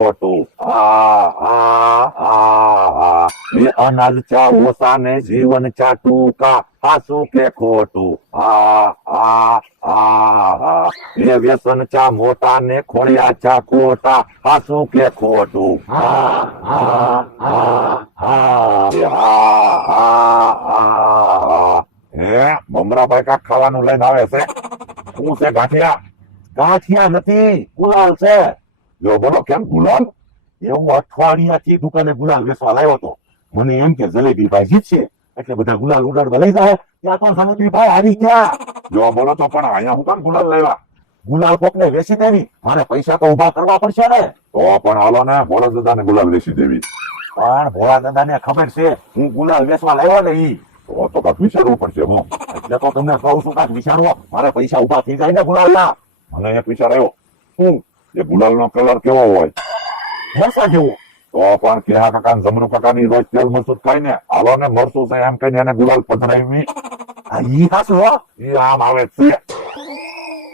ખોટું એ અનાજ ચા ઓસા ને જીવન ચા ટૂંકા હાસુ કે ખોટું એ વ્યસન ચા મોટા ને ખોળિયા ચા ખોટા હાસુ કે ખોટું હે મમરાભાઈ કાક ખાવાનું લઈને આવે છે શું છે ગાંઠિયા ગાંઠિયા નથી ગુલાલ છે જો બોલો કેમ ગુલાલ એવું અઠવાડિયાથી દુકાને ગુલાલ વેચવા લાવ્યો હતો મને એમ કે જલેબી ભાઈ જીતશે એટલે બધા ગુલાલ ઉડાડવા લઈ જાય ત્યાં તો જલેબી ભાઈ હારી ગયા જો બોલો તો પણ અહીંયા હું કામ ગુલાલ લાવ્યા ગુલાલ કોક ને વેચી દેવી મારે પૈસા તો ઉભા કરવા પડશે ને તો પણ હાલો ને ભોળા દાદા ને ગુલાલ વેચી દેવી પણ ભોળા દાદા ને ખબર છે હું ગુલાલ વેચવા લાવ્યો ને ઈ તો કાંક વિચારવું પડશે હું એટલે તો તમને કહું છું કાંક વિચારવો મારે પૈસા ઉભા થઈ જાય ને ગુલાલ ના મને એક વિચાર આવ્યો શું એ ગુલાલ નો કલર કેવો હોય મરસા જેવો તો પણ કેહા કાકા જમરૂ કાકા ની રોજ તેલ મરચું ખાઈ ને હાલો ને મરચું છે એમ કહીને એને ગુલાલ પધરાવી ઈ હાસું ઈ આમ આવે છે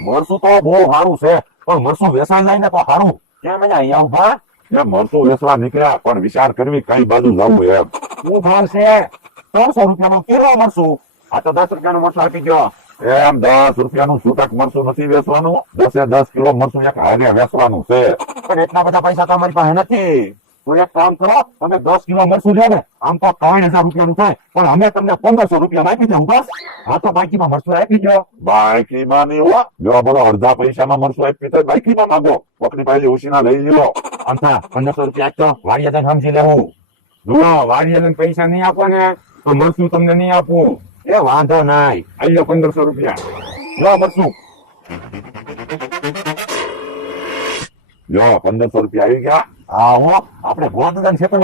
મરચું તો બહુ સારું છે પણ મરચું વેચાઈ જાય ને તો સારું કેમ એને અહીંયા ઉભા એ મરચું વેચવા નીકળ્યા પણ વિચાર કરવી કઈ બાજુ જવું એમ શું ભાવ છે 300 રૂપિયાનું કિલો મરચું આ તો 10 રૂપિયાનું મરચું આપી ગયો એમ 10 રૂપિયાનું છૂટક મરચું નથી વેચવાનું 10 કિલો મરચું એક હારે વેચવાનું છે પણ એટલા બધા પૈસા તો અમારી પાસે નથી તો એક કામ કરો તમે 10 કિલો મરચું લે ને આમ તો 3000 રૂપિયાનું થાય પણ અમે તમને 1500 રૂપિયા આપી દઉં બસ હા તો બાકીમાં મરચું આપી દો બાકીમાં નહીં હો જો બોલો અડધા પૈસામાં મરચું આપી તો બાકીમાં માંગો પકડી પાછી ઉછીના લઈ લ્યો અંતા 1500 રૂપિયા આપતો વાડિયા જઈને સમજી લેવું જો વાડિયા જઈને પૈસા નહીં આપો ને તો મરચું તમને નહીં આપું એ વાંધો નહીં આલ્યો 1500 રૂપિયા જો મરચું જો 1500 રૂપિયા આવી ગયા હા હો આપણે ભોળા દાદા છે પણ